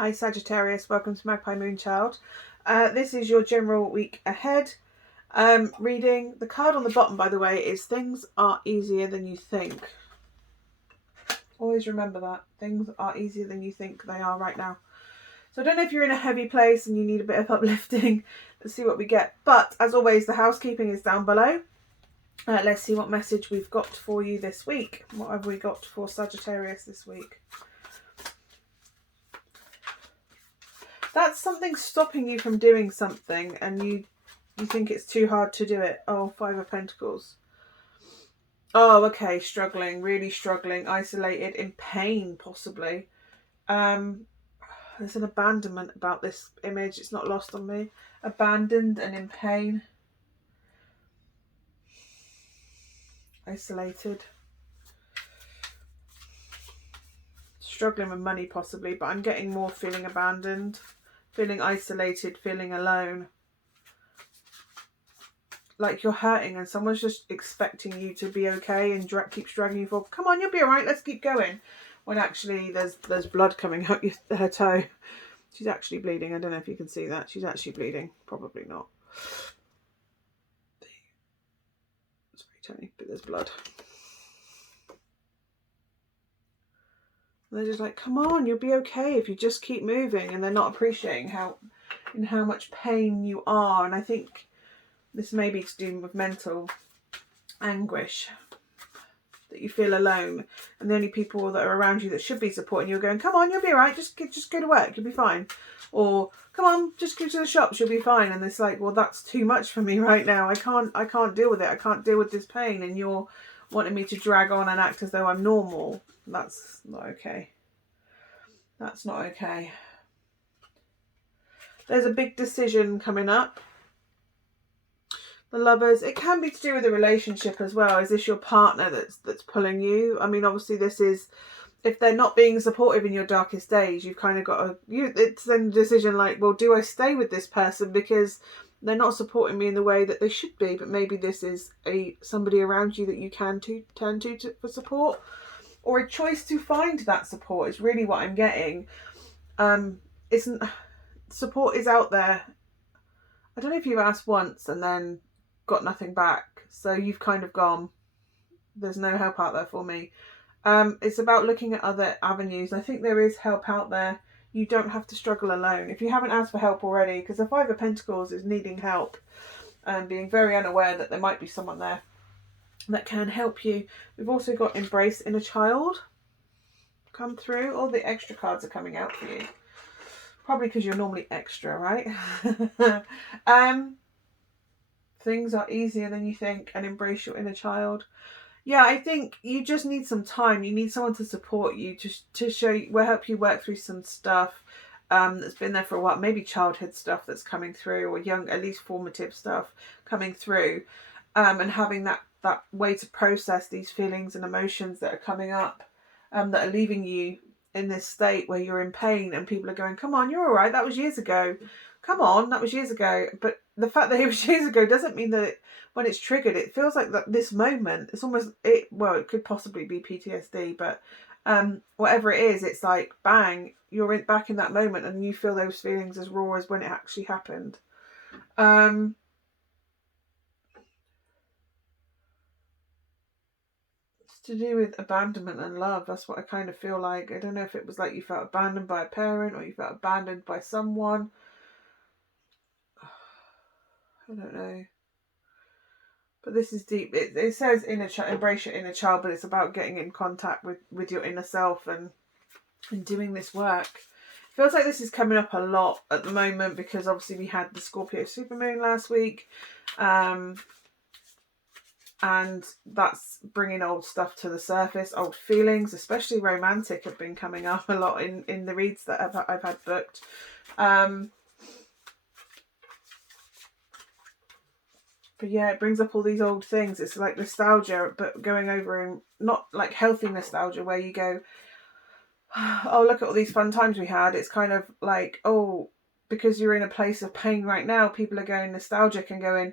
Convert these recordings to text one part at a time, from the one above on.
Hi Sagittarius, welcome to Magpie Moonchild. This is your general week ahead reading. The card on the bottom, by the way, is things are easier than you think. Always remember that. Things are easier than you think they are right now. So I don't know if you're in a heavy place and you need a bit of uplifting. Let's see what we get. But as always, the housekeeping is down below. Let's see what message we've got for you this week. What have we got for Sagittarius this week? That's something stopping you from doing something and you think it's too hard to do it. Oh, Five of Pentacles. Oh, okay. Struggling, really struggling, isolated, in pain, possibly. There's an abandonment about this image. It's not lost on me. Abandoned and in pain. Isolated. Struggling with money, possibly, but I'm getting more feeling abandoned. Feeling isolated, feeling alone. Like you're hurting and someone's just expecting you to be okay and keeps dragging you forward. Come on, you'll be all right. Let's keep going. When actually there's blood coming out her toe. She's actually bleeding. I don't know if you can see that. She's actually bleeding. Probably not. It's very tiny, but there's blood. And they're just like, come on, you'll be okay if you just keep moving. And they're not appreciating how much pain you are. And I think this may be to do with mental anguish, that you feel alone, and the only people that are around you that should be supporting you are going, come on, you'll be all right, just go to work, you'll be fine. Or come on, just go to the shops, you'll be fine. And it's like, well, that's too much for me right now. I can't deal with it. I can't deal with this pain, and you're wanting me to drag on and act as though I'm normal. That's not okay. That's not okay. There's a big decision coming up. The Lovers, it can be to do with a relationship as well. Is this your partner that's pulling you? I mean, obviously this is, if they're not being supportive in your darkest days, you've kind of got it's then a decision like, well, do I stay with this person because they're not supporting me in the way that they should be, but maybe this is somebody around you that you can turn to for support, or a choice to find that support is really what I'm getting. Support is out there. I don't know if you've asked once and then got nothing back, so you've kind of gone, there's no help out there for me. It's about looking at other avenues. I think there is help out there. You don't have to struggle alone. If you haven't asked for help already, because the Five of Pentacles is needing help and being very unaware that there might be someone there that can help you. We've also got Embrace Inner Child come through. All the extra cards are coming out for you. Probably because you're normally extra, right? Things are easier than you think, and embrace your inner child. Yeah, I think you just need some time. You need someone to support you, to show you, will help you work through some stuff that's been there for a while. Maybe childhood stuff that's coming through, or young, at least formative stuff coming through, and having that way to process these feelings and emotions that are coming up, that are leaving you in this state where you're in pain, and people are going, come on, you're all right. That was years ago. Come on, that was years ago. But the fact that it was years ago doesn't mean that when it's triggered, it feels like that this moment, it's almost, it could possibly be PTSD, but whatever it is, it's like, bang, you're back in that moment and you feel those feelings as raw as when it actually happened. It's to do with abandonment and love. That's what I kind of feel like. I don't know if it was like you felt abandoned by a parent or you felt abandoned by someone. I don't know. But this is deep. It says embrace your inner child, but it's about getting in contact with your inner self and doing this work. It feels like this is coming up a lot at the moment because obviously we had the Scorpio supermoon last week. And that's bringing old stuff to the surface. Old feelings, especially romantic, have been coming up a lot in the reads that I've had booked. But yeah, it brings up all these old things. It's like nostalgia, but going over in not like healthy nostalgia where you go, oh, look at all these fun times we had. It's kind of like, oh, because you're in a place of pain right now, people are going nostalgic and going,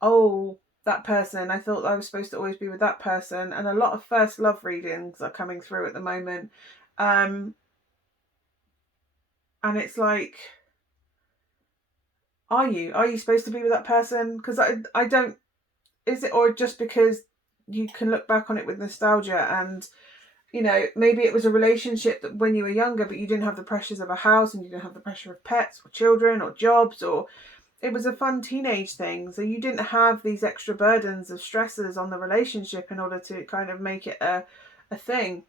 oh, that person, I thought I was supposed to always be with that person. And a lot of first love readings are coming through at the moment. And it's like, are you supposed to be with that person? Because I don't, is it, or just because you can look back on it with nostalgia, and you know, maybe it was a relationship that when you were younger, but you didn't have the pressures of a house, and you didn't have the pressure of pets or children or jobs, or it was a fun teenage thing. So you didn't have these extra burdens of stresses on the relationship in order to kind of make it a thing.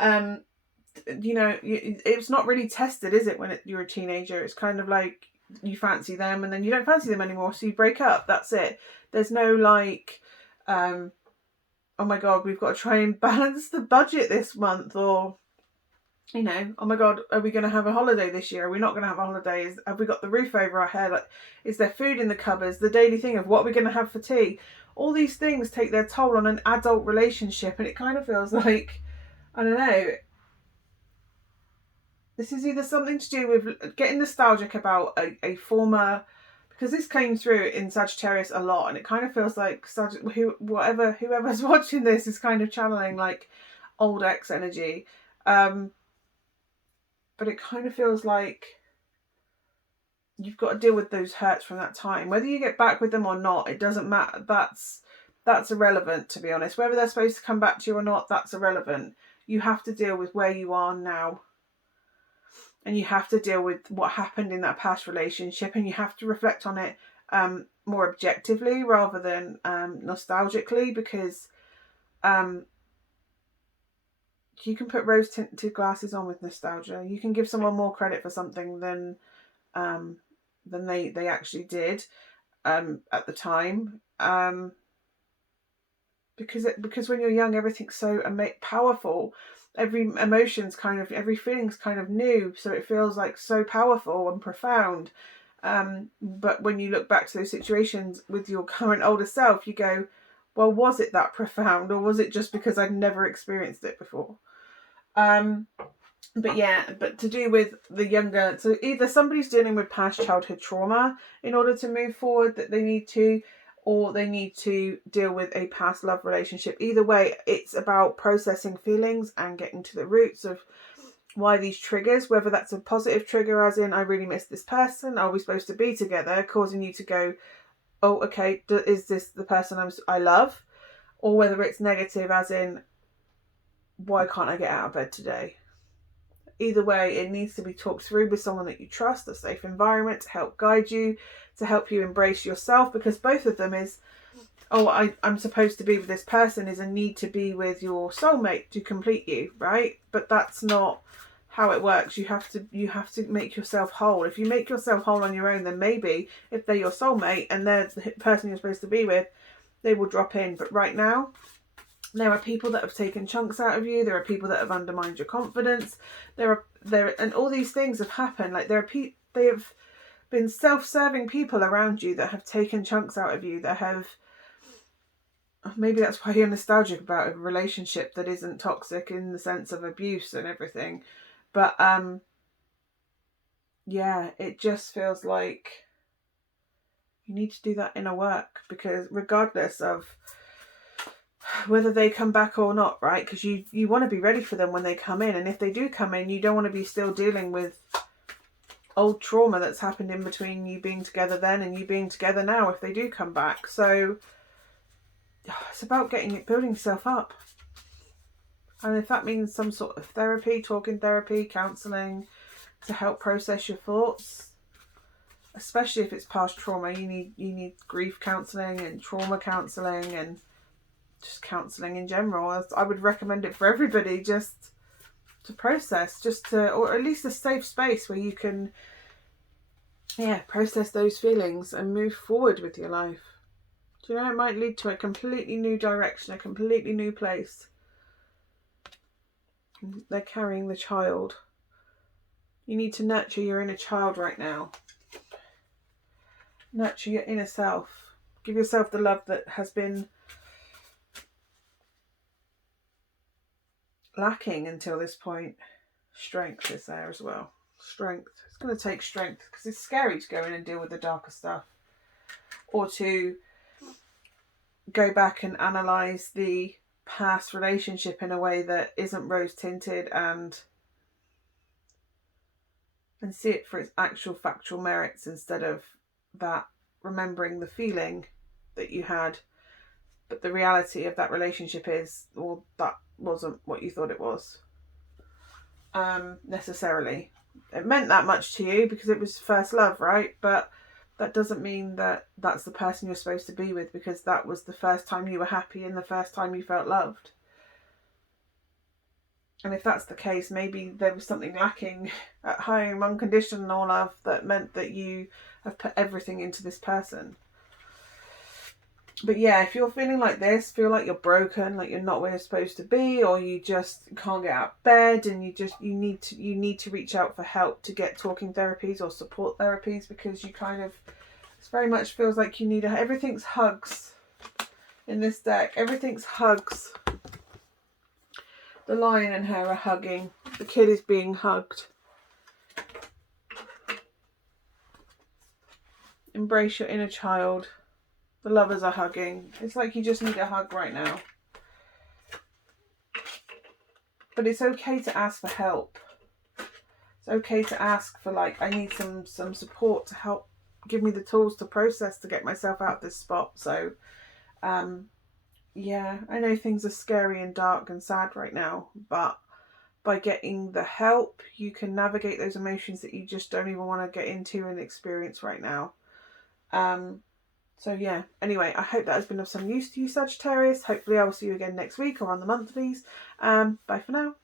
You know, it's not really tested, is it, when you're a teenager? It's kind of like you fancy them and then you don't fancy them anymore, so you break up. That's it. There's no like, oh my god, we've got to try and balance the budget this month, or you know, oh my god, are we going to have a holiday this year? Are we not going to have a holiday? Have we got the roof over our head? Like, is there food in the cupboards? The daily thing of what we're going to have for tea. All these things take their toll on an adult relationship, and it kind of feels like, I don't know, this is either something to do with getting nostalgic about a former, because this came through in Sagittarius a lot, and it kind of feels like whoever's watching this is kind of channeling like old ex energy. But it kind of feels like you've got to deal with those hurts from that time. Whether you get back with them or not, it doesn't matter. That's irrelevant, to be honest. Whether they're supposed to come back to you or not, that's irrelevant. You have to deal with where you are now. And you have to deal with what happened in that past relationship, and you have to reflect on it more objectively rather than nostalgically, because you can put rose tinted glasses on with nostalgia. You can give someone more credit for something than they actually did at the time, because when you're young, everything's so powerful. Every emotion's kind of, every feeling's kind of new, so it feels like so powerful and profound. But when you look back to those situations with your current older self, you go, well, was it that profound, or was it just because I'd never experienced it before? But yeah, but to do with the younger, so either somebody's dealing with past childhood trauma in order to move forward, that they need to, or they need to deal with a past love relationship. Either way, it's about processing feelings and getting to the roots of why these triggers, whether that's a positive trigger as in, I really miss this person, are we supposed to be together, causing you to go, oh, okay, is this the person I love? Or whether it's negative as in, why can't I get out of bed today? Either way, it needs to be talked through with someone that you trust, a safe environment to help guide you, to help you embrace yourself, because both of them is, oh, I'm supposed to be with this person, is a need to be with your soulmate to complete you, right? But that's not how it works. You have to make yourself whole. If you make yourself whole on your own, then maybe if they're your soulmate and they're the person you're supposed to be with, they will drop in. But right now, there are people that have taken chunks out of you. There are people that have undermined your confidence. And all these things have happened. Like they have been self-serving people around you that have taken chunks out of you. That have, maybe that's why you're nostalgic about a relationship that isn't toxic in the sense of abuse and everything. But yeah, it just feels like you need to do that inner work, because regardless of whether they come back or not, right? Because you want to be ready for them when they come in, and if they do come in, you don't want to be still dealing with old trauma that's happened in between you being together then and you being together now if they do come back. So it's about building yourself up, and if that means some sort of therapy, talking therapy, counselling to help process your thoughts, especially if it's past trauma, you need grief counselling and trauma counselling and just counselling in general. I would recommend it for everybody, just to process, or at least a safe space where you can process those feelings and move forward with your life. Do you know, it might lead to a completely new direction, a completely new place. They're carrying the child. You need to nurture your inner child right now. Nurture your inner self. Give yourself the love that has been lacking until this point. Strength is there as well. Strength. It's going to take strength, because it's scary to go in and deal with the darker stuff, or to go back and analyse the past relationship in a way that isn't rose tinted and and see it for its actual factual merits instead of that remembering the feeling that you had. But the reality of that relationship is, well, that wasn't what you thought it was. Necessarily. It meant that much to you because it was first love, right? But that doesn't mean that that's the person you're supposed to be with, because that was the first time you were happy and the first time you felt loved. And if that's the case, maybe there was something lacking at home, unconditional love, that meant that you have put everything into this person. But yeah, if you're feeling like this, feel like you're broken, like you're not where you're supposed to be, or you just can't get out of bed, and you need to reach out for help, to get talking therapies or support therapies, because you kind of, it very much feels like you need everything's hugs in this deck. Everything's hugs. The lion and her are hugging. The kid is being hugged. Embrace your inner child. The lovers are hugging. It's like you just need a hug right now. But it's okay to ask for help. It's okay to ask for, like, I need some support to help give me the tools to process, to get myself out of this spot. So, yeah, I know things are scary and dark and sad right now, but by getting the help, you can navigate those emotions that you just don't even want to get into and experience right now. So yeah, anyway, I hope that has been of some use to you, Sagittarius. Hopefully I will see you again next week or on the monthlies. Bye for now.